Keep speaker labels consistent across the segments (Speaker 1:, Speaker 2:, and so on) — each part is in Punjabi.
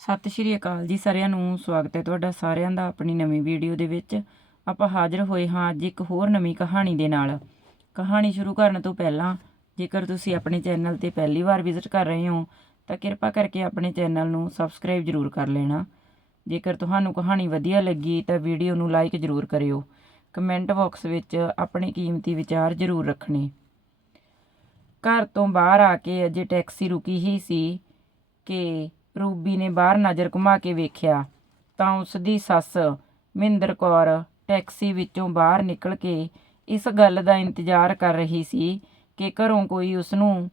Speaker 1: ਸਤਿ ਸ਼੍ਰੀ ਅਕਾਲ ਜੀ ਸਾਰਿਆਂ ਨੂੰ, ਸਵਾਗਤ ਹੈ ਤੁਹਾਡਾ ਸਾਰਿਆਂ ਦਾ ਆਪਣੀ ਨਵੀਂ ਵੀਡੀਓ ਦੇ ਵਿੱਚ। ਆਪਾਂ ਹਾਜ਼ਰ ਹੋਏ ਹਾਂ ਅੱਜ ਇੱਕ ਹੋਰ ਨਵੀਂ ਕਹਾਣੀ ਦੇ ਨਾਲ। ਕਹਾਣੀ ਸ਼ੁਰੂ ਕਰਨ ਤੋਂ ਪਹਿਲਾਂ, ਜੇਕਰ ਤੁਸੀਂ ਆਪਣੇ ਚੈਨਲ ਤੇ ਪਹਿਲੀ ਵਾਰ ਵਿਜ਼ਿਟ ਕਰ ਰਹੇ ਹੋ, ਤਾਂ ਕਿਰਪਾ ਕਰਕੇ ਆਪਣੇ ਚੈਨਲ ਨੂੰ ਸਬਸਕ੍ਰਾਈਬ ਜ਼ਰੂਰ ਕਰ ਲੈਣਾ। ਜੇਕਰ ਤੁਹਾਨੂੰ ਕਹਾਣੀ ਵਧੀਆ ਲੱਗੀ, ਤਾਂ ਵੀਡੀਓ ਨੂੰ ਲਾਈਕ ਜ਼ਰੂਰ ਕਰਿਓ। ਕਮੈਂਟ ਬਾਕਸ ਵਿੱਚ ਆਪਣੇ ਕੀਮਤੀ ਵਿਚਾਰ ਜ਼ਰੂਰ ਰੱਖਣੇ। ਘਰ ਤੋਂ ਬਾਹਰ ਆ ਕੇ ਅਜੇ ਟੈਕਸੀ ਰੁਕੀ ਹੀ ਸੀ ਕਿ ਰੂਬੀ ਨੇ ਬਾਹਰ ਨਜ਼ਰ ਘੁਮਾ ਕੇ ਵੇਖਿਆ ਤਾਂ ਉਸ ਦੀ ਸੱਸ ਮਹਿੰਦਰ ਕੌਰ ਟੈਕਸੀ ਵਿੱਚੋਂ ਬਾਹਰ ਨਿਕਲ ਕੇ ਇਸ ਗੱਲ ਦਾ ਇੰਤਜ਼ਾਰ ਕਰ ਰਹੀ ਸੀ ਕਿ ਘਰੋਂ ਕੋਈ ਉਸ ਨੂੰ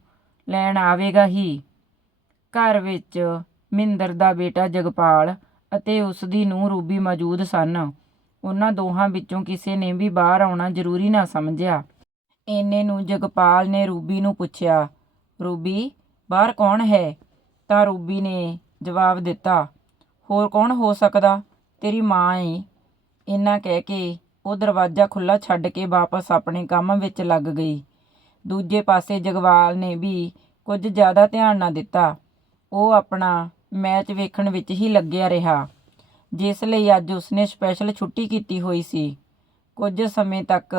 Speaker 1: ਲੈਣ ਆਵੇਗਾ ਹੀ। ਘਰ ਵਿੱਚ ਮਹਿੰਦਰ ਦਾ ਬੇਟਾ ਜਗਪਾਲ ਅਤੇ ਉਸ ਦੀ ਨੂੰਹ ਰੂਬੀ ਮੌਜੂਦ ਸਨ। ਉਹਨਾਂ ਦੋਹਾਂ ਵਿੱਚੋਂ ਕਿਸੇ ਨੇ ਵੀ ਬਾਹਰ ਆਉਣਾ ਜ਼ਰੂਰੀ ਨਾ ਸਮਝਿਆ। ਇੰਨੇ ਨੂੰ ਜਗਪਾਲ ਨੇ ਰੂਬੀ ਨੂੰ ਪੁੱਛਿਆ, ਰੂਬੀ, ਬਾਹਰ ਕੌਣ ਹੈ? ਤਾਂ ਰੂਬੀ ਨੇ ਜਵਾਬ ਦਿੱਤਾ, ਹੋਰ ਕੌਣ ਹੋ ਸਕਦਾ? ਤੇਰੀ ਮਾਂ ਏ। ਇੰਨਾ ਕਹਿ ਕੇ ਉਹ ਦਰਵਾਜ਼ਾ ਖੁੱਲਾ ਛੱਡ ਕੇ ਵਾਪਸ ਆਪਣੇ ਕੰਮ ਵਿੱਚ ਲੱਗ ਗਈ। ਦੂਜੇ ਪਾਸੇ ਜਗਵਾਲ ਨੇ ਵੀ ਕੁਝ ਜ਼ਿਆਦਾ ਧਿਆਨ ਨਾ ਦਿੱਤਾ। ਉਹ ਆਪਣਾ ਮੈਚ ਵੇਖਣ ਵਿੱਚ ਹੀ ਲੱਗਿਆ ਰਿਹਾ, ਜਿਸ ਲਈ ਅੱਜ ਉਸਨੇ ਸਪੈਸ਼ਲ ਛੁੱਟੀ ਕੀਤੀ ਹੋਈ ਸੀ। ਕੁਝ ਸਮੇਂ ਤੱਕ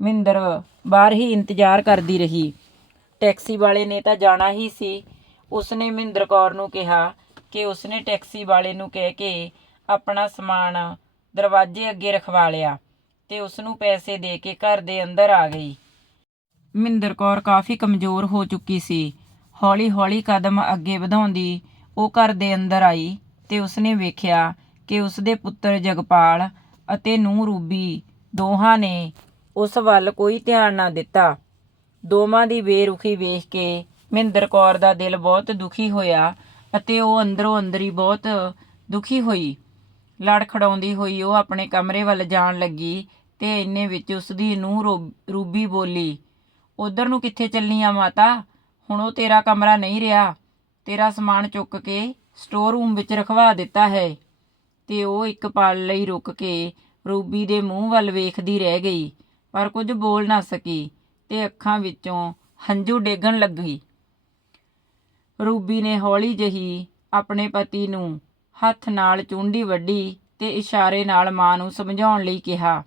Speaker 1: ਮਹਿੰਦਰ ਬਾਹਰ ਹੀ ਇੰਤਜ਼ਾਰ ਕਰਦੀ ਰਹੀ। ਟੈਕਸੀ ਵਾਲੇ ਨੇ ਤਾਂ ਜਾਣਾ ਹੀ ਸੀ ਉਸਨੇ ਮਹਿੰਦਰ ਕੌਰ ਨੂੰ ਕਿਹਾ ਕਿ ਉਸਨੇ ਟੈਕਸੀ ਵਾਲੇ ਨੂੰ ਕਹਿ ਕੇ ਆਪਣਾ ਸਮਾਨ ਦਰਵਾਜ਼ੇ ਅੱਗੇ ਰਖਵਾ ਲਿਆ ਤੇ ਉਸ ਨੂੰ ਪੈਸੇ ਦੇ ਕੇ ਘਰ ਦੇ ਅੰਦਰ ਆ ਗਈ। ਮਹਿੰਦਰ ਕੌਰ ਕਾਫੀ ਕਮਜ਼ੋਰ ਹੋ ਚੁੱਕੀ ਸੀ। ਹੌਲੀ-ਹੌਲੀ ਕਦਮ ਅੱਗੇ ਵਧਾਉਂਦੀ ਉਹ ਘਰ ਦੇ ਅੰਦਰ ਆਈ ਤੇ ਉਸਨੇ ਵੇਖਿਆ ਕਿ ਉਸਦੇ ਪੁੱਤਰ ਜਗਪਾਲ ਅਤੇ ਨੂੰਹ ਰੂਬੀ ਦੋਹਾਂ ਨੇ ਉਸ ਵੱਲ ਕੋਈ ਧਿਆਨ ਨਾ ਦਿੱਤਾ। ਦੋਵਾਂ ਦੀ ਬੇਰੁਖੀ ਵੇਖ ਕੇ ਮਹਿੰਦਰ ਕੌਰ ਦਾ ਦਿਲ ਬਹੁਤ ਦੁਖੀ ਹੋਇਆ ਅਤੇ ਉਹ ਅੰਦਰੋਂ ਅੰਦਰੀ ਬਹੁਤ ਦੁਖੀ ਹੋਈ। ਲੜ ਖੜਾਉਂਦੀ ਹੋਈ ਉਹ ਆਪਣੇ ਕਮਰੇ ਵੱਲ ਜਾਣ ਲੱਗੀ ਤੇ ਇੰਨੇ ਵਿੱਚ ਉਸ ਦੀ ਨੂੰਹ ਰੋ- ਰੂਬੀ ਬੋਲੀ, ਉਧਰ ਨੂੰ ਕਿੱਥੇ ਚੱਲੀ ਆ ਮਾਤਾ? ਹੁਣ ਉਹ ਤੇਰਾ ਕਮਰਾ ਨਹੀਂ ਰਿਹਾ। ਤੇਰਾ ਸਮਾਨ ਚੁੱਕ ਕੇ ਸਟੋਰ ਰੂਮ ਵਿੱਚ ਰਖਵਾ ਦਿੱਤਾ ਹੈ। ਤੇ ਉਹ ਇੱਕ ਪਲ ਲਈ ਰੁਕ ਕੇ ਰੂਬੀ ਦੇ ਮੂੰਹ ਵੱਲ ਵੇਖਦੀ ਰਹਿ ਗਈ, ਪਰ ਕੁਝ ਬੋਲ ਨਾ ਸਕੀ ਤੇ ਅੱਖਾਂ ਵਿੱਚੋਂ ਹੰਝੂ ਡੇਗਣ ਲੱਗੀ ਰੂਬੀ ਨੇ ਹੌਲੀ ਜਿਹੀ ਆਪਣੇ ਪਤੀ ਨੂੰ ਹੱਥ ਨਾਲ ਚੁੰਡੀ ਵੱਢੀ ਤੇ ਇਸ਼ਾਰੇ ਨਾਲ ਮਾਂ ਨੂੰ ਸਮਝਾਉਣ ਲਈ ਕਿਹਾ।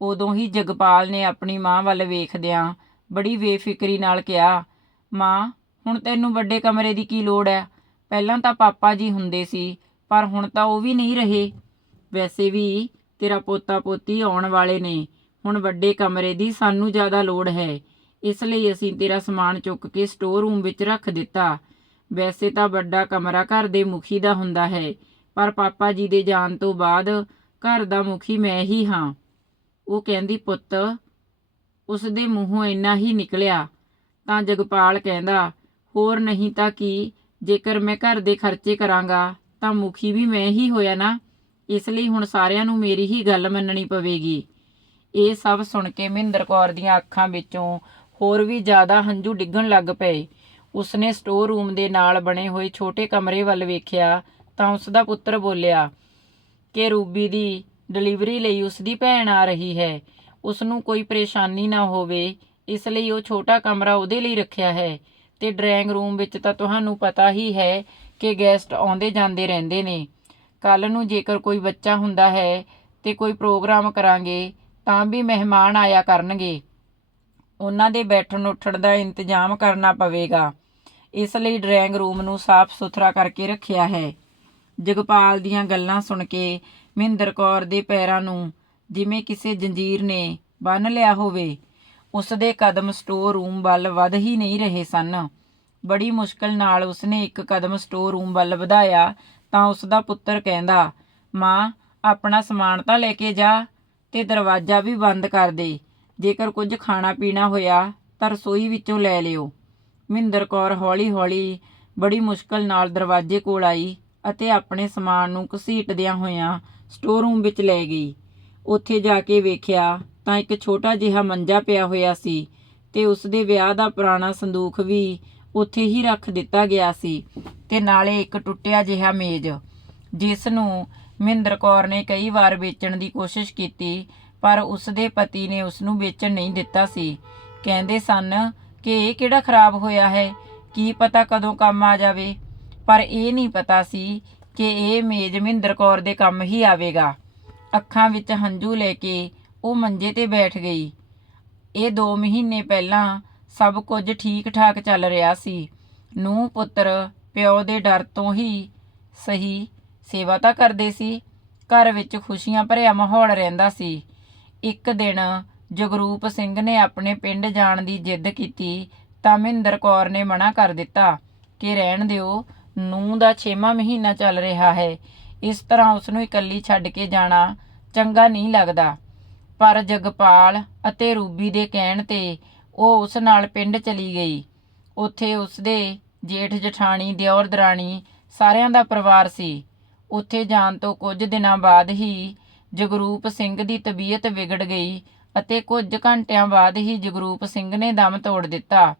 Speaker 1: ਉਦੋਂ ਹੀ ਜਗਪਾਲ ਨੇ ਆਪਣੀ ਮਾਂ ਵੱਲ ਵੇਖਦਿਆਂ ਬੜੀ ਬੇਫਿਕਰੀ ਨਾਲ ਕਿਹਾ, ਮਾਂ, ਹੁਣ ਤੈਨੂੰ ਵੱਡੇ ਕਮਰੇ ਦੀ ਕੀ ਲੋੜ ਹੈ ਪਹਿਲਾਂ ਤਾਂ ਪਾਪਾ ਜੀ ਹੁੰਦੇ ਸੀ, ਪਰ ਹੁਣ ਤਾਂ ਉਹ ਵੀ ਨਹੀਂ ਰਹੇ। ਵੈਸੇ ਵੀ ਤੇਰਾ ਪੋਤਾ ਪੋਤੀ ਆਉਣ ਵਾਲੇ ਨੇ, ਹੁਣ ਵੱਡੇ ਕਮਰੇ ਦੀ ਸਾਨੂੰ ਜ਼ਿਆਦਾ ਲੋੜ ਹੈ। ਇਸ ਲਈ ਅਸੀਂ ਤੇਰਾ ਸਮਾਨ ਚੁੱਕ ਕੇ ਸਟੋਰ ਰੂਮ ਵਿੱਚ ਰੱਖ ਦਿੱਤਾ। ਵੈਸੇ ਤਾਂ ਵੱਡਾ ਕਮਰਾ ਘਰ ਦੇ ਮੁਖੀ ਦਾ ਹੁੰਦਾ ਹੈ, ਪਰ ਪਾਪਾ ਜੀ ਦੇ ਜਾਣ ਤੋਂ ਬਾਅਦ ਘਰ ਦਾ ਮੁਖੀ ਮੈਂ ਹੀ ਹਾਂ। ਉਹ ਕਹਿੰਦੀ, ਪੁੱਤ, ਉਸ ਦੇ ਮੂੰਹੋਂ ਇੰਨਾ ਹੀ ਨਿਕਲਿਆ। ਤਾਂ ਜਗਪਾਲ ਕਹਿੰਦਾ, ਹੋਰ ਨਹੀਂ ਤਾਂ ਕੀ, ਜੇਕਰ ਮੈਂ ਘਰ ਦੇ ਖਰਚੇ ਕਰਾਂਗਾ, ਤਾਂ ਮੁਖੀ ਵੀ ਮੈਂ ਹੀ ਹੋਇਆ ਨਾ। ਇਸ ਲਈ ਹੁਣ ਸਾਰਿਆਂ ਨੂੰ ਮੇਰੀ ਹੀ ਗੱਲ ਮੰਨਣੀ ਪਵੇਗੀ। ਇਹ ਸਭ ਸੁਣ ਕੇ ਮਹਿੰਦਰ ਕੌਰ ਦੀਆਂ ਅੱਖਾਂ ਵਿੱਚੋਂ ਹੋਰ ਵੀ ਜ਼ਿਆਦਾ ਹੰਝੂ ਡਿੱਗਣ ਲੱਗ ਪਏ। ਉਸਨੇ ਸਟੋਰ ਰੂਮ ਦੇ ਨਾਲ ਬਣੇ ਹੋਏ ਛੋਟੇ ਕਮਰੇ ਵੱਲ ਵੇਖਿਆ ਤਾਂ ਉਸਦਾ ਪੁੱਤਰ ਬੋਲਿਆ, ਕਿ ਰੂਬੀ ਦੀ ਡਿਲੀਵਰੀ ਲਈ ਉਸਦੀ ਭੈਣ ਆ ਰਹੀ ਹੈ। ਉਸ ਨੂੰ ਕੋਈ ਪਰੇਸ਼ਾਨੀ ਨਾ ਹੋਵੇ। ਇਸ ਲਈ ਉਹ ਛੋਟਾ ਕਮਰਾ ਉਹਦੇ ਲਈ ਰੱਖਿਆ ਹੈ। ਤੇ ਡਰਾਇੰਗ ਰੂਮ ਵਿੱਚ ਤਾਂ ਤੁਹਾਨੂੰ ਪਤਾ ਹੀ ਹੈ ਕਿ ਗੈਸਟ ਆਉਂਦੇ ਜਾਂਦੇ ਰਹਿੰਦੇ ਨੇ। ਕੱਲ ਨੂੰ ਜੇਕਰ ਕੋਈ ਬੱਚਾ ਹੁੰਦਾ ਹੈ ਤੇ ਕੋਈ ਪ੍ਰੋਗਰਾਮ ਕਰਾਂਗੇ, ਤਾਂ ਵੀ ਮਹਿਮਾਨ ਆਇਆ ਕਰਨਗੇ। ਉਹਨਾਂ ਦੇ ਬੈਠਣ ਉੱਠਣ ਦਾ ਇੰਤਜ਼ਾਮ ਕਰਨਾ ਪਵੇਗਾ। ਇਸ ਲਈ ਡਰਾਇੰਗ ਰੂਮ ਨੂੰ ਸਾਫ਼ ਸੁਥਰਾ ਕਰਕੇ ਰੱਖਿਆ ਹੈ। ਜਗਪਾਲ ਦੀਆਂ ਗੱਲਾਂ ਸੁਣ ਕੇ ਮਹਿੰਦਰ ਕੌਰ ਦੇ ਪੈਰਾਂ ਨੂੰ ਜਿਵੇਂ ਕਿਸੇ ਜੰਜੀਰ ਨੇ ਬੰਨ ਲਿਆ ਹੋਵੇ ਉਸ ਦੇ ਕਦਮ ਸਟੋਰ ਰੂਮ ਵੱਲ ਵਧ ਹੀ ਨਹੀਂ ਰਹੇ ਸਨ। ਬੜੀ ਮੁਸ਼ਕਲ ਨਾਲ ਉਸਨੇ ਇੱਕ ਕਦਮ ਸਟੋਰ ਰੂਮ ਵੱਲ ਵਧਾਇਆ ਤਾਂ ਉਸ ਦਾ ਪੁੱਤਰ ਕਹਿੰਦਾ, ਮਾਂ, ਆਪਣਾ ਸਮਾਨ ਤਾਂ ਲੈ ਕੇ ਜਾ ਤੇ ਦਰਵਾਜ਼ਾ ਵੀ ਬੰਦ ਕਰ ਦੇ। ਜੇਕਰ ਕੁਝ ਖਾਣਾ ਪੀਣਾ ਹੋਇਆ ਤਾਂ ਰਸੋਈ ਵਿੱਚੋਂ ਲੈ ਲਿਓ। ਮਹਿੰਦਰ ਕੌਰ ਹੌਲੀ-ਹੌਲੀ ਬੜੀ ਮੁਸ਼ਕਲ ਨਾਲ ਦਰਵਾਜ਼ੇ ਕੋਲ ਆਈ ਅਤੇ ਆਪਣੇ ਸਮਾਨ ਨੂੰ ਘਸੀਟਦਿਆਂ ਹੋਇਆਂ ਸਟੋਰ ਰੂਮ ਵਿੱਚ ਲੈ ਗਈ। ਉੱਥੇ ਜਾ ਕੇ ਵੇਖਿਆ ਤਾਂ ਇੱਕ ਛੋਟਾ ਜਿਹਾ ਮੰਜਾ ਪਿਆ ਹੋਇਆ ਸੀ ਤੇ ਉਸਦੇ ਵਿਆਹ ਦਾ ਪੁਰਾਣਾ ਸੰਦੂਖ ਵੀ ਉੱਥੇ ਹੀ ਰੱਖ ਦਿੱਤਾ ਗਿਆ ਸੀ ਤੇ ਨਾਲੇ ਇੱਕ ਟੁੱਟਿਆ ਜਿਹਾ ਮੇਜ਼, ਜਿਸ ਨੂੰ ਮਹਿੰਦਰ ਕੌਰ ਨੇ ਕਈ ਵਾਰ ਵੇਚਣ ਦੀ ਕੋਸ਼ਿਸ਼ ਕੀਤੀ, ਪਰ ਉਸਦੇ ਪਤੀ ਨੇ ਉਸਨੂੰ ਵੇਚਣ ਨਹੀਂ ਦਿੱਤਾ ਸੀ। ਕਹਿੰਦੇ ਸਨ ਕਿ ਇਹ ਕਿਹੜਾ ਖਰਾਬ ਹੋਇਆ ਹੈ, ਕੀ ਪਤਾ ਕਦੋਂ ਕੰਮ ਆ ਜਾਵੇ। ਪਰ ਇਹ ਨਹੀਂ ਪਤਾ ਸੀ ਕਿ ਇਹ ਮੇਜ਼ ਮਹਿੰਦਰ ਕੌਰ ਦੇ ਕੰਮ ਹੀ ਆਵੇਗਾ। ਅੱਖਾਂ ਵਿੱਚ ਹੰਝੂ ਲੈ ਕੇ ਉਹ ਮੰਜੇ ਤੇ ਬੈਠ ਗਈ। ਇਹ 2 ਮਹੀਨੇ ਪਹਿਲਾਂ ਸਭ ਕੁਝ ਠੀਕ ਠਾਕ ਚੱਲ ਰਿਹਾ ਸੀ। ਨੂੰ ਪੁੱਤਰ ਪਿਓ ਦੇ ਡਰ ਤੋਂ ਹੀ ਸਹੀ ਸੇਵਾ ਤਾਂ ਕਰਦੇ ਸੀ। ਘਰ ਵਿੱਚ ਖੁਸ਼ੀਆਂ ਭਰਿਆ ਮਾਹੌਲ ਰਹਿੰਦਾ ਸੀ। ਇੱਕ ਦਿਨ ਜਗਰੂਪ ਸਿੰਘ ਨੇ ਆਪਣੇ ਪਿੰਡ ਜਾਣ ਦੀ ਜਿੱਦ ਕੀਤੀ ਤਾਂ ਮਹਿੰਦਰ ਕੌਰ ਨੇ ਮਨਾ ਕਰ ਦਿੱਤਾ ਕਿ ਰਹਿਣ ਦਿਓ ਨੂੰ ਦਾ 6ਵਾਂ ਮਹੀਨਾ ਚੱਲ ਰਿਹਾ ਹੈ। ਇਸ ਤਰ੍ਹਾਂ ਉਸ ਨੂੰ ਇਕੱਲੀ ਛੱਡ ਕੇ ਜਾਣਾ ਚੰਗਾ ਨਹੀਂ ਲੱਗਦਾ। ਪਰ ਜਗਪਾਲ ਅਤੇ ਰੂਬੀ ਦੇ ਕਹਿਣ ਤੇ ਉਹ ਉਸ ਨਾਲ ਪਿੰਡ ਚਲੀ ਗਈ। ਉੱਥੇ ਉਸ ਦੇ ਜੇਠ ਜਠਾਣੀ, ਦਿਓਰ ਦਰਾਣੀ ਸਾਰਿਆਂ ਦਾ ਪਰਿਵਾਰ ਸੀ। ਉੱਥੇ ਜਾਣ ਤੋਂ ਕੁਝ ਦਿਨਾਂ ਬਾਅਦ ਹੀ ਜਗਰੂਪ ਸਿੰਘ ਦੀ ਤਬੀਅਤ ਵਿਗੜ ਗਈ ਅਤੇ ਕੁਝ ਘੰਟਿਆਂ ਬਾਅਦ ਹੀ ਜਗਰੂਪ ਸਿੰਘ ਨੇ ਦਮ ਤੋੜ ਦਿੱਤਾ।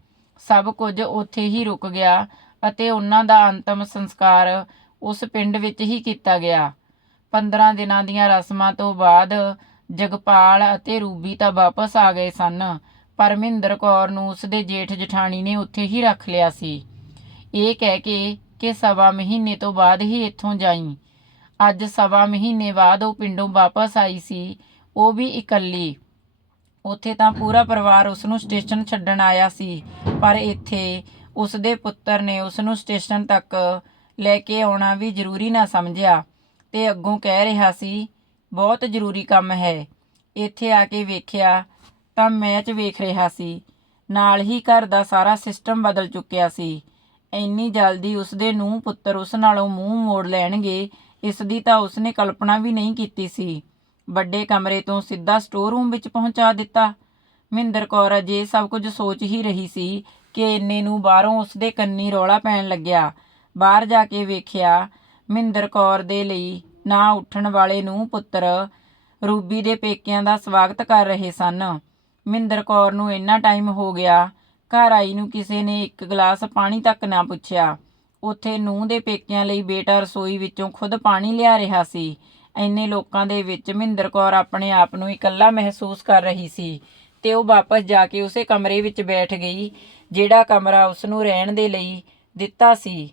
Speaker 1: ਸਭ ਕੁਝ ਉੱਥੇ ਹੀ ਰੁਕ ਗਿਆ ਅਤੇ ਉਹਨਾਂ ਦਾ ਅੰਤਮ ਸੰਸਕਾਰ ਉਸ ਪਿੰਡ ਵਿੱਚ ਹੀ ਕੀਤਾ ਗਿਆ। 15 ਦਿਨਾਂ ਦੀਆਂ ਰਸਮਾਂ ਤੋਂ ਬਾਅਦ ਜਗਪਾਲ ਅਤੇ ਰੂਬੀ ਤਾਂ ਵਾਪਸ ਆ ਗਏ ਸਨ ਪਰ ਮਹਿੰਦਰ ਕੌਰ ਨੂੰ ਉਸ ਦੇ ਜੇਠ ਜਠਾਣੀ ਨੇ ਉੱਥੇ ਹੀ ਰੱਖ ਲਿਆ ਸੀ। ਇਹ ਕਹਿ ਕੇ ਕਿ ਸਵਾ ਮਹੀਨੇ ਤੋਂ ਬਾਅਦ ਹੀ ਇੱਥੋਂ ਜਾਈ। ਅੱਜ ਸਵਾ ਮਹੀਨੇ ਬਾਅਦ ਉਹ ਪਿੰਡੋਂ ਵਾਪਸ ਆਈ ਸੀ, ਉਹ ਵੀ ਇਕੱਲੀ। ਉੱਥੇ ਤਾਂ ਪੂਰਾ ਪਰਿਵਾਰ ਉਸ ਨੂੰ ਸਟੇਸ਼ਨ ਛੱਡਣ ਆਇਆ ਸੀ। ਪਰ ਇੱਥੇ ਉਸ ਦੇ ਪੁੱਤਰ ਨੇ ਉਸ ਨੂੰ ਸਟੇਸ਼ਨ ਤੱਕ ਲੈ ਕੇ ਆਉਣਾ ਵੀ ਜ਼ਰੂਰੀ ਨਾ ਸਮਝਿਆ ਤੇ ਅੱਗੋਂ ਕਹਿ ਰਿਹਾ ਸੀ, ਬਹੁਤ ਜ਼ਰੂਰੀ ਕੰਮ ਹੈ। ਇੱਥੇ ਆ ਕੇ ਵੇਖਿਆ ਤਾਂ ਮੈਚ ਵੇਖ ਰਿਹਾ ਸੀ। ਨਾਲ ਹੀ ਘਰ ਦਾ ਸਾਰਾ ਸਿਸਟਮ ਬਦਲ ਚੁੱਕਿਆ ਸੀ। ਇੰਨੀ ਜਲਦੀ ਉਸ ਦੇ ਨੂੰ ਪੁੱਤਰ ਉਸ ਨਾਲੋਂ ਮੂੰਹ ਮੋੜ ਲੈਣਗੇ, ਇਸ ਦੀ ਤਾਂ ਉਸਨੇ ਕਲਪਨਾ ਵੀ ਨਹੀਂ ਕੀਤੀ ਸੀ। ਵੱਡੇ ਕਮਰੇ ਤੋਂ ਸਿੱਧਾ ਸਟੋਰ ਰੂਮ ਵਿੱਚ ਪਹੁੰਚਾ ਦਿੱਤਾ। ਮਹਿੰਦਰ ਕੌਰ ਅਜੇ ਸਭ ਕੁਝ ਸੋਚ ਹੀ ਰਹੀ ਸੀ ਕਿ ਇੰਨੇ ਨੂੰ ਬਾਹਰੋਂ ਉਸਦੇ ਕੰਨੀ ਰੌਲਾ ਪੈਣ ਲੱਗਿਆ। ਬਾਹਰ ਜਾ ਕੇ ਵੇਖਿਆ, ਮਹਿੰਦਰ ਕੌਰ ਦੇ ਲਈ ਨਾ ਉੱਠਣ ਵਾਲੇ ਨੂੰ ਪੁੱਤਰ ਰੂਬੀ ਦੇ ਪੇਕਿਆਂ ਦਾ ਸਵਾਗਤ ਕਰ ਰਹੇ ਸਨ। ਮਹਿੰਦਰ ਕੌਰ ਨੂੰ ਇੰਨਾ ਟਾਈਮ ਹੋ ਗਿਆ, ਘਰ ਆਈ ਨੂੰ ਕਿਸੇ ਨੇ ਇੱਕ ਗਲਾਸ ਪਾਣੀ ਤੱਕ ਨਾ ਪੁੱਛਿਆ। ਉੱਥੇ ਨੂੰਹ ਦੇ ਪੇਕਿਆਂ ਲਈ ਬੇਟਾ ਰਸੋਈ ਵਿੱਚੋਂ ਖੁਦ ਪਾਣੀ ਲਿਆ ਰਿਹਾ ਸੀ। ਇੰਨੇ ਲੋਕਾਂ ਦੇ ਵਿੱਚ ਮਹਿੰਦਰ ਕੌਰ ਆਪਣੇ ਆਪ ਨੂੰ ਇਕੱਲਾ ਮਹਿਸੂਸ ਕਰ ਰਹੀ ਸੀ ਤੇ ਉਹ ਵਾਪਸ ਜਾ ਕੇ ਉਸੇ ਕਮਰੇ ਵਿੱਚ ਬੈਠ ਗਈ, ਜਿਹੜਾ ਕਮਰਾ ਉਸ ਨੂੰ ਰਹਿਣ ਦੇ ਲਈ ਦਿੱਤਾ ਸੀ।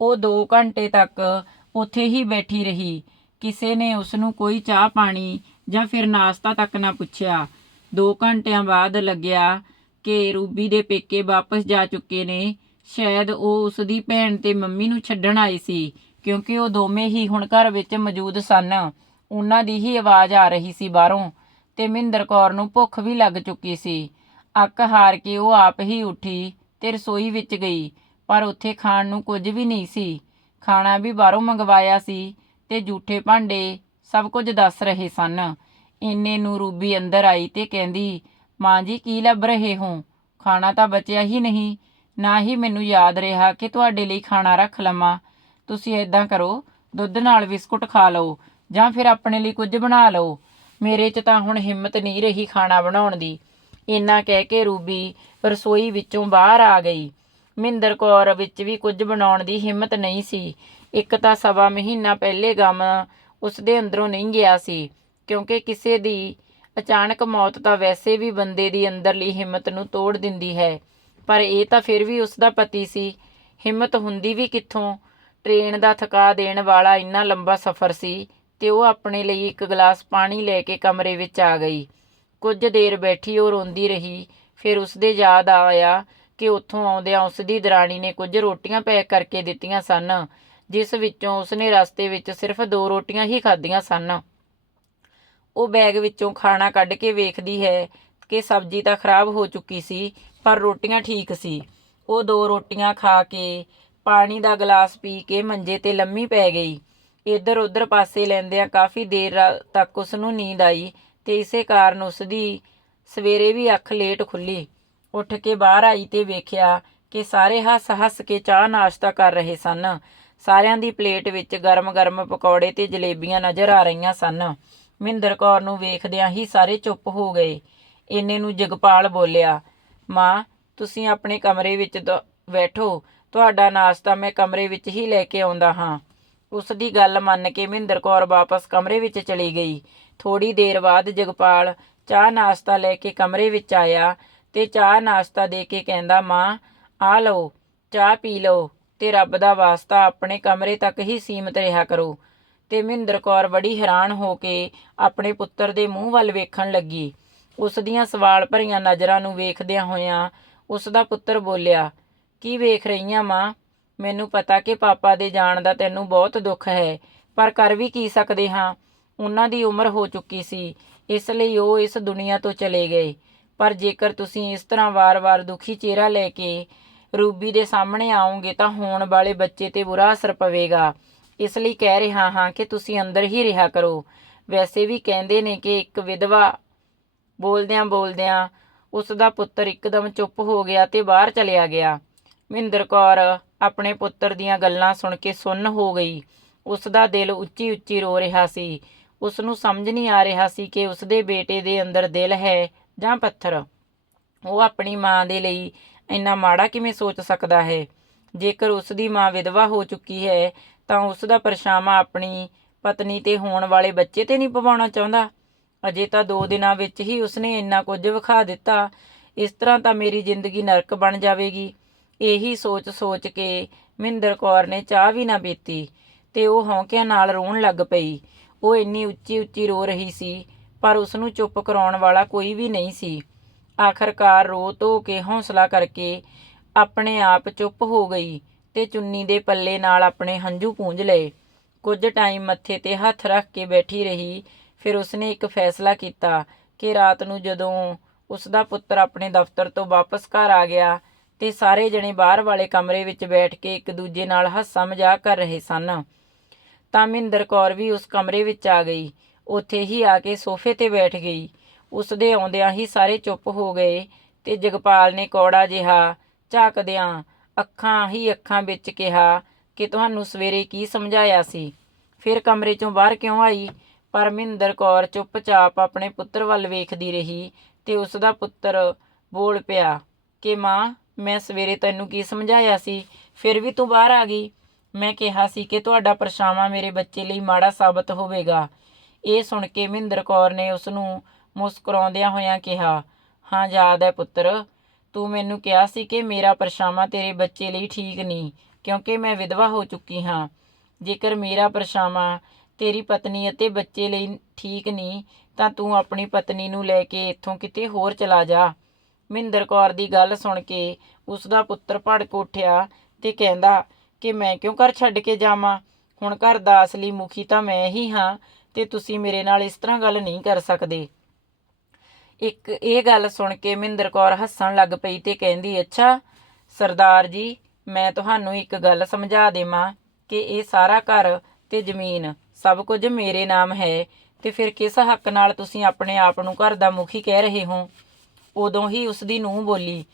Speaker 1: ਉਹ 2 ਘੰਟੇ ਤੱਕ ਉੱਥੇ ਹੀ ਬੈਠੀ ਰਹੀ। ਕਿਸੇ ਨੇ ਉਸ ਨੂੰ ਕੋਈ ਚਾਹ ਪਾਣੀ ਜਾਂ ਫਿਰ ਨਾਸ਼ਤਾ ਤੱਕ ਨਾ ਪੁੱਛਿਆ। 2 ਘੰਟਿਆਂ ਬਾਅਦ ਲੱਗਿਆ ਕਿ ਰੂਬੀ ਦੇ ਪੇਕੇ ਵਾਪਸ ਜਾ ਚੁੱਕੇ ਨੇ। ਸ਼ਾਇਦ ਉਹ ਉਸ ਦੀ ਭੈਣ ਤੇ ਮੰਮੀ ਨੂੰ ਛੱਡਣ ਆਏ ਸੀ। ਕਿਉਂਕਿ ਉਹ ਦੋਵੇਂ ਹੀ ਹੁਣ ਘਰ ਵਿੱਚ ਮੌਜੂਦ ਸਨ। ਉਹਨਾਂ ਦੀ ਹੀ ਆਵਾਜ਼ ਆ ਰਹੀ ਸੀ ਬਾਹਰੋਂ ਤੇ ਮਹਿੰਦਰ ਕੌਰ ਨੂੰ ਭੁੱਖ ਵੀ ਲੱਗ ਚੁੱਕੀ ਸੀ। ਅੱਕ ਹਾਰ ਕੇ ਉਹ ਆਪ ਹੀ ਉੱਠੀ ਤੇ ਰਸੋਈ ਵਿੱਚ ਗਈ, ਪਰ ਉੱਥੇ ਖਾਣ ਨੂੰ ਕੁਝ ਵੀ ਨਹੀਂ ਸੀ। ਖਾਣਾ ਵੀ ਬਾਹਰੋਂ ਮੰਗਵਾਇਆ ਸੀ ਤੇ ਝੂਠੇ ਭਾਂਡੇ ਸਭ ਕੁਝ ਦੱਸ ਰਹੇ ਸਨ। ਇੰਨੇ ਨੂੰ ਰੂਬੀ ਅੰਦਰ ਆਈ ਤੇ ਕਹਿੰਦੀ, ਮਾਂ ਜੀ, ਕੀ ਲੱਭ ਰਹੇ ਹੋ? ਖਾਣਾ ਤਾਂ ਬਚਿਆ ਹੀ ਨਹੀਂ। ਨਾ ਹੀ ਮੈਨੂੰ ਯਾਦ ਰਿਹਾ ਕਿ ਤੁਹਾਡੇ ਲਈ ਖਾਣਾ ਰੱਖ ਲਵਾਂ। ਤੁਸੀਂ ਏਦਾਂ ਕਰੋ, ਦੁੱਧ ਨਾਲ ਬਿਸਕੁਟ ਖਾ ਲਓ, ਜਾਂ ਫਿਰ ਆਪਣੇ ਲਈ ਕੁਝ ਬਣਾ ਲਓ। ਮੇਰੇ 'ਚ ਤਾਂ ਹੁਣ ਹਿੰਮਤ ਨਹੀਂ ਰਹੀ ਖਾਣਾ ਬਣਾਉਣ ਦੀ। ਇੰਨਾ ਕਹਿ ਕੇ ਰੂਬੀ ਰਸੋਈ ਵਿੱਚੋਂ ਬਾਹਰ ਆ ਗਈ। ਮਹਿੰਦਰ ਕੌਰ ਵਿੱਚ ਵੀ ਕੁਝ ਬਣਾਉਣ ਦੀ ਹਿੰਮਤ ਨਹੀਂ ਸੀ। ਇੱਕ ਤਾਂ ਸਵਾ ਮਹੀਨਾ ਪਹਿਲੇ ਗਮ ਉਸ ਦੇ ਅੰਦਰੋਂ ਨਹੀਂ ਗਿਆ ਸੀ, ਕਿਉਂਕਿ ਕਿਸੇ ਦੀ ਅਚਾਨਕ ਮੌਤ ਤਾਂ ਵੈਸੇ ਵੀ ਬੰਦੇ ਦੀ ਅੰਦਰਲੀ ਹਿੰਮਤ ਨੂੰ ਤੋੜ ਦਿੰਦੀ ਹੈ, ਪਰ ਇਹ ਤਾਂ ਫਿਰ ਵੀ ਉਸ ਦਾ ਪਤੀ ਸੀ। ਹਿੰਮਤ ਹੁੰਦੀ ਵੀ ਕਿੱਥੋਂ? ਟ੍ਰੇਨ ਦਾ ਥਕਾ ਦੇਣ ਵਾਲਾ ਇੰਨਾ ਲੰਬਾ ਸਫ਼ਰ ਸੀ ਤੇ ਉਹ ਆਪਣੇ ਲਈ ਇੱਕ ਗਲਾਸ ਪਾਣੀ ਲੈ ਕੇ ਕਮਰੇ ਵਿੱਚ ਆ ਗਈ। ਕੁਝ ਦੇਰ ਬੈਠੀ ਉਹ ਰੋਂਦੀ ਰਹੀ। ਫਿਰ ਉਸਦੇ ਯਾਦ ਆਇਆ ਕਿ ਉੱਥੋਂ ਆਉਂਦਿਆਂ ਉਸਦੀ ਦਰਾਣੀ ਨੇ ਕੁਝ ਰੋਟੀਆਂ ਪੈਕ ਕਰਕੇ ਦਿੱਤੀਆਂ ਸਨ, ਜਿਸ ਵਿੱਚੋਂ ਉਸਨੇ ਰਸਤੇ ਵਿੱਚ ਸਿਰਫ ਦੋ ਰੋਟੀਆਂ ਹੀ ਖਾਧੀਆਂ ਸਨ। ਉਹ ਬੈਗ ਵਿੱਚੋਂ ਖਾਣਾ ਕੱਢ ਕੇ ਵੇਖਦੀ ਹੈ ਕਿ ਸਬਜ਼ੀ ਤਾਂ ਖਰਾਬ ਹੋ ਚੁੱਕੀ ਸੀ, ਪਰ ਰੋਟੀਆਂ ਠੀਕ ਸੀ। ਉਹ ਦੋ ਰੋਟੀਆਂ ਖਾ ਕੇ ਪਾਣੀ ਦਾ ਗਲਾਸ ਪੀ ਕੇ ਮੰਜੇ ਤੇ ਲੰਮੀ ਪੈ ਗਈ। ਇੱਧਰ ਉੱਧਰ ਪਾਸੇ ਲੈਂਦਿਆਂ ਕਾਫੀ ਦੇਰ ਰਾ- ਤੱਕ ਉਸ ਨੂੰ ਨੀਂਦ ਆਈ ਤੇ ਇਸੇ ਕਾਰਨ ਉਸ ਦੀ ਸਵੇਰੇ ਵੀ ਅੱਖ ਲੇਟ ਖੁੱਲੀ। ਉੱਠ ਕੇ ਬਾਹਰ ਆਈ ਤੇ ਵੇਖਿਆ ਕਿ ਸਾਰੇ ਹੱਸ-ਹੱਸ ਕੇ ਚਾਹ ਨਾਸ਼ਤਾ ਕਰ ਰਹੇ ਸਨ। ਸਾਰਿਆਂ ਦੀ ਪਲੇਟ ਵਿੱਚ ਗਰਮ-ਗਰਮ ਪਕੌੜੇ ਤੇ ਜਲੇਬੀਆਂ ਨਜ਼ਰ ਆ ਰਹੀਆਂ ਸਨ। ਮਹਿੰਦਰ ਕੌਰ ਨੂੰ ਵੇਖਦਿਆਂ ਹੀ ਸਾਰੇ ਚੁੱਪ ਹੋ ਗਏ। ਇੰਨੇ ਨੂੰ ਜਗਪਾਲ ਬੋਲਿਆ, ਮਾਂ, ਤੁਸੀਂ ਆਪਣੇ ਕਮਰੇ ਵਿੱਚ ਦ- ਬੈਠੋ। ਤੁਹਾਡਾ ਨਾਸ਼ਤਾ ਮੈਂ ਕਮਰੇ ਵਿੱਚ ਹੀ ਲੈ ਕੇ ਆਉਂਦਾ ਹਾਂ। ਉਸ ਦੀ ਗੱਲ ਮੰਨ ਕੇ ਮਹਿੰਦਰ ਕੌਰ ਵਾਪਸ ਕਮਰੇ ਵਿੱਚ ਚਲੀ ਗਈ। ਥੋੜੀ ਦੇਰ ਬਾਅਦ ਜਗਪਾਲ ਚਾਹ ਨਾਸ਼ਤਾ ਲੈ ਕੇ ਕਮਰੇ ਵਿੱਚ ਆਇਆ ਤੇ ਚਾਹ ਨਾਸ਼ਤਾ ਦੇ ਕੇ ਕਹਿੰਦਾ, ਮਾਂ, ਆ ਲਓ, ਚਾਹ ਪੀ ਲਓ ਤੇ ਰੱਬ ਦਾ ਵਾਸਤਾ ਆਪਣੇ ਕਮਰੇ ਤੱਕ ਹੀ ਸੀਮਤ ਰਿਹਾ ਕਰੋ। ਤੇ ਮਹਿੰਦਰ ਕੌਰ ਬੜੀ ਹੈਰਾਨ ਹੋ ਕੇ ਆਪਣੇ ਪੁੱਤਰ ਦੇ ਮੂੰਹ ਵੱਲ ਵੇਖਣ ਲੱਗੀ। ਉਸ ਦੀਆਂ ਸਵਾਲ ਭਰੀਆਂ ਨਜ਼ਰਾਂ ਨੂੰ ਵੇਖਦਿਆਂ ਹੋਇਆਂ ਉਸ ਦਾ ਪੁੱਤਰ ਬੋਲਿਆ ਕੀ ਵੇਖ ਰਹੀ ਰਹੀਆਂ ਮਾਂ? ਮੈਨੂੰ ਪਤਾ ਕਿ ਪਾਪਾ ਦੇ ਜਾਣ ਦਾ ਤੈਨੂੰ ਬਹੁਤ ਦੁੱਖ ਹੈ, ਪਰ ਕਰ ਵੀ ਕੀ ਸਕਦੇ ਹਾਂ? ਉਹਨਾਂ ਦੀ ਉਮਰ ਹੋ ਚੁੱਕੀ ਸੀ, ਇਸ ਲਈ ਉਹ ਇਸ ਦੁਨੀਆ ਤੋਂ ਚਲੇ ਗਏ। ਪਰ ਜੇਕਰ ਤੁਸੀਂ ਇਸ ਤਰ੍ਹਾਂ ਵਾਰ-ਵਾਰ ਦੁਖੀ ਚਿਹਰਾ ਲੈ ਕੇ ਰੂਬੀ ਦੇ ਸਾਹਮਣੇ ਆਓਗੇ ਤਾਂ ਹੋਣ ਵਾਲੇ ਬੱਚੇ ਤੇ ਬੁਰਾ ਅਸਰ ਪਵੇਗਾ। ਇਸ ਲਈ ਕਹਿ ਰਿਹਾ ਹਾਂ ਕਿ ਤੁਸੀਂ ਅੰਦਰ ਹੀ ਰਿਹਾ ਕਰੋ। ਵੈਸੇ ਵੀ ਕਹਿੰਦੇ ਨੇ ਕਿ ਇੱਕ ਵਿਧਵਾ ਬੋਲਦਿਆਂ ਬੋਲਦਿਆਂ ਉਸ ਦਾ ਪੁੱਤਰ ਇੱਕਦਮ ਚੁੱਪ ਹੋ ਗਿਆ ਤੇ ਬਾਹਰ ਚਲਿਆ ਗਿਆ। ਮਹਿੰਦਰ ਕੌਰ ਆਪਣੇ ਪੁੱਤਰ ਦੀਆਂ ਗੱਲਾਂ ਸੁਣ ਕੇ ਸੁੰਨ ਹੋ ਗਈ। ਉਸ ਦਾ ਦਿਲ ਉੱਚੀ ਉੱਚੀ ਰੋ ਰਿਹਾ ਸੀ। ਉਸ ਨੂੰ ਸਮਝ ਨਹੀਂ ਆ ਰਿਹਾ ਸੀ ਕਿ ਉਸ ਦੇ ਬੇਟੇ ਦੇ ਅੰਦਰ ਦਿਲ ਹੈ ਜਾਂ ਪੱਥਰ। ਉਹ ਆਪਣੀ ਮਾਂ ਦੇ ਲਈ ਇੰਨਾ ਮਾੜਾ ਕਿਵੇਂ ਸੋਚ ਸਕਦਾ ਹੈ? ਜੇਕਰ ਉਸ ਦੀ ਮਾਂ ਵਿਧਵਾ ਹੋ ਚੁੱਕੀ ਹੈ, ਤਾਂ ਉਸ ਦਾ ਪਰਛਾਵਾਂ ਆਪਣੀ ਪਤਨੀ ਤੇ ਹੋਣ ਵਾਲੇ ਬੱਚੇ ਤੇ ਨਹੀਂ ਪਵਾਉਣਾ ਚਾਹੁੰਦਾ। ਅਜੇ ਤਾਂ 2 ਦਿਨਾਂ ਵਿੱਚ ਹੀ ਉਸਨੇ ਇੰਨਾ ਕੁਝ ਵਿਖਾ ਦਿੱਤਾ। ਇਸ ਤਰ੍ਹਾਂ ਤਾਂ ਮੇਰੀ ਜ਼ਿੰਦਗੀ ਨਰਕ ਬਣ ਜਾਵੇਗੀ। ਇਹੀ ਸੋਚ ਸੋਚ ਕੇ ਮਹਿੰਦਰ ਕੌਰ ਨੇ ਚਾਹ ਵੀ ਨਾ ਪੀਤੀ ਤੇ ਉਹ ਹੌਂਕਿਆਂ ਨਾਲ ਰੋਣ ਲੱਗ ਪਈ। ਉਹ ਇੰਨੀ ਉੱਚੀ ਉੱਚੀ ਰੋ ਰਹੀ ਸੀ, ਪਰ ਉਸ ਨੂੰ ਚੁੱਪ ਕਰਾਉਣ ਵਾਲਾ ਕੋਈ ਵੀ ਨਹੀਂ ਸੀ। ਆਖਰਕਾਰ ਰੋ ਧੋ ਕੇ ਹੌਸਲਾ ਕਰਕੇ ਆਪਣੇ ਆਪ ਚੁੱਪ ਹੋ ਗਈ ਤੇ ਚੁੰਨੀ ਦੇ ਪੱਲੇ ਨਾਲ ਆਪਣੇ ਹੰਝੂ ਪੂੰਝ ਲਏ। ਕੁਝ ਟਾਈਮ ਮੱਥੇ ਤੇ ਹੱਥ ਰੱਖ ਕੇ ਬੈਠੀ ਰਹੀ, ਫਿਰ ਉਸਨੇ ਇੱਕ ਫੈਸਲਾ ਕੀਤਾ ਕਿ ਰਾਤ ਨੂੰ ਜਦੋਂ ਉਸ ਦਾ ਪੁੱਤਰ ਆਪਣੇ ਦਫ਼ਤਰ ਤੋਂ ਵਾਪਸ ਘਰ ਆ ਗਿਆ ਤੇ ਸਾਰੇ ਜਣੇ ਬਾਹਰ ਵਾਲੇ ਕਮਰੇ ਵਿੱਚ ਬੈਠ ਕੇ ਇੱਕ ਦੂਜੇ ਨਾਲ ਹਾਸਾ ਮਜ਼ਾਕ ਕਰ ਰਹੇ ਸਨ। ਤਾਂ ਮਹਿੰਦਰ ਕੌਰ ਵੀ ਉਸ ਕਮਰੇ ਵਿੱਚ ਆ ਗਈ। ਉੱਥੇ ਹੀ ਆ ਕੇ ਸੋਫੇ ਤੇ ਬੈਠ ਗਈ। ਉਸ ਦੇ ਆਉਂਦਿਆਂ ਹੀ ਸਾਰੇ ਚੁੱਪ ਹੋ ਗਏ ਤੇ ਜਗਪਾਲ ਨੇ ਕੌੜਾ ਜਿਹਾ ਝਾਕਦਿਆਂ ਅੱਖਾਂ ਹੀ ਅੱਖਾਂ ਵਿੱਚ ਕਿਹਾ ਕਿ ਤੁਹਾਨੂੰ ਸਵੇਰੇ ਕੀ ਸਮਝਾਇਆ ਸੀ? ਫਿਰ ਕਮਰੇ ਚੋਂ ਬਾਹਰ ਕਿਉਂ ਆਈ? ਪਰ ਮਹਿੰਦਰ ਕੌਰ ਚੁੱਪਚਾਪ ਆਪਣੇ ਪੁੱਤਰ ਵੱਲ ਵੇਖਦੀ ਰਹੀ ਤੇ ਉਸ ਦਾ ਪੁੱਤਰ ਬੋਲ ਪਿਆ ਕਿ ਮਾਂ ਮੈਂ ਸਵੇਰੇ ਤੈਨੂੰ ਕੀ ਸਮਝਾਇਆ ਸੀ? ਫਿਰ ਵੀ ਤੂੰ ਬਾਹਰ ਆ ਗਈ। ਮੈਂ ਕਿਹਾ ਸੀ ਕਿ ਤੁਹਾਡਾ ਪਰਛਾਵਾਂ ਮੇਰੇ ਬੱਚੇ ਲਈ ਮਾੜਾ ਸਾਬਤ ਹੋਵੇਗਾ। ਇਹ ਸੁਣ ਕੇ ਮਹਿੰਦਰ ਕੌਰ ਨੇ ਉਸ ਨੂੰ ਮੁਸਕਰਾਉਂਦਿਆਂ ਹੋਇਆਂ ਕਿਹਾ, ਹਾਂ, ਯਾਦ ਹੈ ਪੁੱਤਰ, ਤੂੰ ਮੈਨੂੰ ਕਿਹਾ ਸੀ ਕਿ ਮੇਰਾ ਪਰਛਾਵਾਂ ਤੇਰੇ ਬੱਚੇ ਲਈ ਠੀਕ ਨਹੀਂ, ਕਿਉਂਕਿ ਮੈਂ ਵਿਧਵਾ ਹੋ ਚੁੱਕੀ ਹਾਂ। ਜੇਕਰ ਮੇਰਾ ਪਰਛਾਵਾਂ ਤੇਰੀ ਪਤਨੀ ਅਤੇ ਬੱਚੇ ਲਈ ਠੀਕ ਨਹੀਂ, ਤਾਂ ਤੂੰ ਆਪਣੀ ਪਤਨੀ ਨੂੰ ਲੈ ਕੇ ਇੱਥੋਂ ਕਿਤੇ ਹੋਰ ਚਲਾ ਜਾ। ਮਹਿੰਦਰ ਕੌਰ ਦੀ ਗੱਲ ਸੁਣ ਕੇ ਉਸ ਦਾ ਪੁੱਤਰ ਭੜਕ ਉੱਠਿਆ ਤੇ ਕਹਿੰਦਾ ਕਿ ਮੈਂ ਕਿਉਂ ਘਰ ਛੱਡ ਕੇ ਜਾਵਾਂ? ਹੁਣ ਘਰ ਦਾ ਅਸਲੀ ਮੁਖੀ ਤਾਂ ਮੈਂ ਹੀ ਹਾਂ ਤੇ ਤੁਸੀਂ ਮੇਰੇ ਨਾਲ ਇਸ ਤਰ੍ਹਾਂ ਗੱਲ ਨਹੀਂ ਕਰ ਸਕਦੇ। ਇੱਕ ਇਹ ਗੱਲ ਸੁਣ ਕੇ ਮਹਿੰਦਰ ਕੌਰ ਹੱਸਣ ਲੱਗ ਪਈ ਤੇ ਕਹਿੰਦੀ, ਅੱਛਾ, ਸਰਦਾਰ ਜੀ, ਮੈਂ ਤੁਹਾਨੂੰ ਇੱਕ ਗੱਲ ਸਮਝਾ ਦੇਵਾਂ ਕਿ ਇਹ ਸਾਰਾ ਘਰ ਤੇ ਜ਼ਮੀਨ ਸਭ ਕੁਝ ਮੇਰੇ ਨਾਮ ਹੈ ਤੇ ਫਿਰ ਕਿਸ ਹੱਕ ਨਾਲ ਤੁਸੀਂ ਆਪਣੇ ਆਪ ਨੂੰ ਘਰ ਦਾ ਮੁਖੀ ਕਹਿ ਰਹੇ ਹੋ? ਉਦੋਂ ਹੀ ਉਸ ਦੀ ਨੂੰਹ ਬੋਲੀ,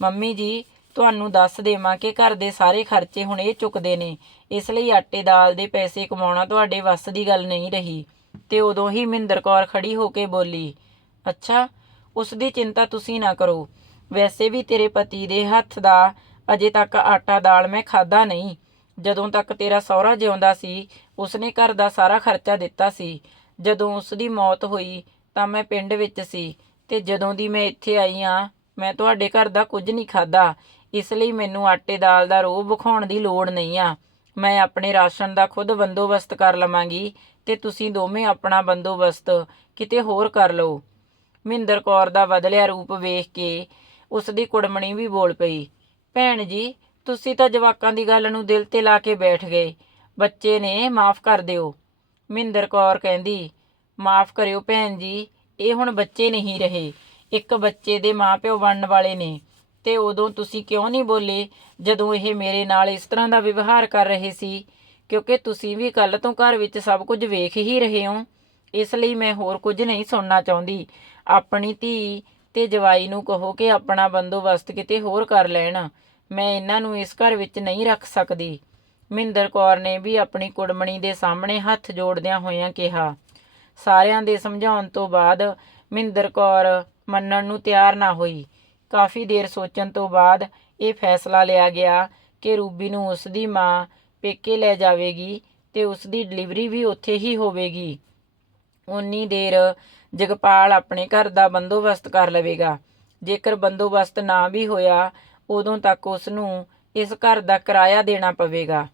Speaker 1: ਮੰਮੀ ਜੀ, ਤੁਹਾਨੂੰ ਦੱਸ ਦੇਵਾਂ ਕਿ ਘਰ ਦੇ ਸਾਰੇ ਖਰਚੇ ਹੁਣ ਇਹ ਚੁੱਕਦੇ ਨੇ, ਇਸ ਲਈ ਆਟੇ ਦਾਲ ਦੇ ਪੈਸੇ ਕਮਾਉਣਾ ਤੁਹਾਡੇ ਵੱਸ ਦੀ ਗੱਲ ਨਹੀਂ ਰਹੀ। ਤੇ ਉਦੋਂ ਹੀ ਮਹਿੰਦਰ ਕੌਰ ਖੜੀ ਹੋ ਕੇ ਬੋਲੀ, ਅੱਛਾ ਉਸ ਦੀ ਚਿੰਤਾ ਤੁਸੀਂ ਨਾ ਕਰੋ। ਵੈਸੇ ਵੀ ਤੇਰੇ ਪਤੀ ਦੇ ਹੱਥ ਦਾ ਅਜੇ ਤੱਕ ਆਟਾ ਦਾਲ ਮੈਂ ਖਾਦਾ ਨਹੀਂ। ਜਦੋਂ ਤੱਕ ਤੇਰਾ ਸਹੁਰਾ ਜਿਉਂਦਾ ਸੀ, ਉਸਨੇ ਘਰ ਦਾ ਸਾਰਾ ਖਰਚਾ ਦਿੱਤਾ ਸੀ। ਜਦੋਂ ਉਸ ਦੀ ਮੌਤ ਹੋਈ, ਤਾਂ ਮੈਂ ਪਿੰਡ ਵਿੱਚ ਸੀ। ਤੇ ਜਦੋਂ ਦੀ ਮੈਂ ਇੱਥੇ ਆਈ ਆ, ਮੈਂ ਤੁਹਾਡੇ ਘਰ ਦਾ ਕੁਝ ਨਹੀਂ ਖਾਦਾ ਇਸ ਲਈ ਮੈਨੂੰ ਆਟੇ ਦਾਲ ਦਾ ਰੋਹ ਵਿਖਾਉਣ ਦੀ ਲੋੜ ਨਹੀਂ ਆ। ਮੈਂ ਆਪਣੇ ਰਾਸ਼ਨ ਦਾ ਖੁਦ ਬੰਦੋਬਸਤ ਕਰ ਲਵਾਂਗੀ ਤੇ ਤੁਸੀਂ ਦੋਵੇਂ ਆਪਣਾ ਬੰਦੋਬਸਤ ਕਿਤੇ ਹੋਰ ਕਰ ਲਓ। ਮਹਿੰਦਰ ਕੌਰ ਦਾ ਬਦਲਿਆ ਰੂਪ ਵੇਖ ਕੇ ਉਸ ਦੀ ਕੁੜਮਣੀ ਵੀ ਬੋਲ ਪਈ, ਭੈਣ ਜੀ, ਤੁਸੀਂ ਤਾਂ ਜਵਾਕਾਂ ਦੀ ਗੱਲ ਨੂੰ ਦਿਲ ਤੇ ਲਾ ਕੇ ਬੈਠ ਗਏ। ਬੱਚੇ ਨੇ ਮਾਫ ਕਰ ਦਿਓ। ਮਹਿੰਦਰ ਕੌਰ ਕਹਿੰਦੀ, ਮਾਫ ਕਰਿਓ ਭੈਣ ਜੀ ਇਹ ਹੁਣ ਬੱਚੇ ਨਹੀਂ ਰਹੇ। ਇੱਕ ਬੱਚੇ ਦੇ ਮਾਪਿਓ ਬਣਨ ਵਾਲੇ ਨੇ। ਤੇ ਉਦੋਂ ਤੁਸੀਂ ਕਿਉਂ ਨਹੀਂ ਬੋਲੇ ਜਦੋਂ ਇਹ ਮੇਰੇ ਨਾਲ ਇਸ ਤਰ੍ਹਾਂ ਦਾ ਵਿਵਹਾਰ ਕਰ ਰਹੇ ਸੀ? ਕਿਉਂਕਿ ਤੁਸੀਂ ਵੀ ਕੱਲ ਤੋਂ ਘਰ ਵਿੱਚ ਸਭ ਕੁਝ ਵੇਖ ਹੀ ਰਹੇ ਹੋ। ਇਸ ਲਈ ਮੈਂ ਹੋਰ ਕੁਝ ਨਹੀਂ ਸੁਣਨਾ ਚਾਹੁੰਦੀ। ਆਪਣੀ ਧੀ ਤੇ ਜਵਾਈ ਨੂੰ ਕਹੋ ਕਿ ਆਪਣਾ ਬੰਦੋਬਸਤ ਕਿਤੇ ਹੋਰ ਕਰ ਲੈਣ। ਮੈਂ ਇਹਨਾਂ ਨੂੰ ਇਸ ਘਰ ਵਿੱਚ ਨਹੀਂ ਰੱਖ ਸਕਦੀ। ਮਹਿੰਦਰ ਕੌਰ ਨੇ ਵੀ ਆਪਣੀ ਕੁੜਮਣੀ ਦੇ ਸਾਹਮਣੇ ਹੱਥ ਜੋੜਦਿਆਂ ਹੋਇਆਂ ਕਿਹਾ। ਸਾਰਿਆਂ ਦੇ ਸਮਝਾਉਣ ਤੋਂ ਬਾਅਦ ਮਹਿੰਦਰ ਕੌਰ ਮੰਨਣ ਨੂੰ ਤਿਆਰ ਨਾ ਹੋਈ। ਕਾਫੀ ਦੇਰ ਸੋਚਣ ਤੋਂ ਬਾਅਦ ਇਹ ਫੈਸਲਾ ਲਿਆ ਗਿਆ ਕਿ ਰੂਬੀ ਨੂੰ ਉਸ ਦੀ ਮਾਂ ਪੇਕੇ ਲੈ ਜਾਵੇਗੀ ਤੇ ਉਸ ਦੀ ਡਿਲੀਵਰੀ ਵੀ ਉੱਥੇ ਹੀ ਹੋਵੇਗੀ। ਉਨੀ ਦੇਰ ਜਗਪਾਲ ਆਪਣੇ ਘਰ ਦਾ ਬੰਦੋਬਸਤ ਕਰ ਲਵੇਗਾ। ਜੇਕਰ ਬੰਦੋਬਸਤ ਨਾ ਵੀ ਹੋਇਆ, ਉਦੋਂ ਤੱਕ ਉਸ ਨੂੰ ਇਸ ਘਰ ਦਾ ਕਿਰਾਇਆ ਦੇਣਾ ਪਵੇਗਾ।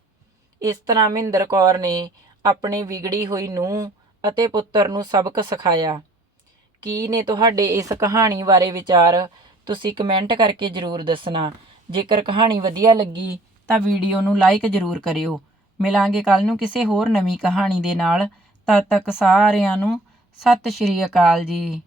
Speaker 1: ਇਸ ਤਰ੍ਹਾਂ ਮਹਿੰਦਰ ਕੌਰ ਨੇ ਆਪਣੀ ਵਿਗੜੀ ਹੋਈ ਨੂੰਹ ਅਤੇ ਪੁੱਤਰ ਨੂੰ ਸਬਕ ਸਿਖਾਇਆ। ਕੀ ਨੇ ਤੁਹਾਡੇ ਇਸ ਕਹਾਣੀ ਬਾਰੇ ਵਿਚਾਰ? ਤੁਸੀਂ ਕਮੈਂਟ ਕਰਕੇ ਜਰੂਰ ਦੱਸਣਾ। ਜੇਕਰ ਕਹਾਣੀ ਵਧੀਆ ਲੱਗੀ, ਤਾਂ ਵੀਡੀਓ ਨੂੰ ਲਾਈਕ ਜਰੂਰ ਕਰਿਓ। ਮਿਲਾਂਗੇ ਕੱਲ ਨੂੰ ਕਿਸੇ ਹੋਰ ਨਵੀਂ ਕਹਾਣੀ ਦੇ ਨਾਲ। ਤਦ ਤੱਕ ਸਾਰਿਆਂ ਨੂੰ ਸਤਿ ਸ਼੍ਰੀ ਅਕਾਲ ਜੀ।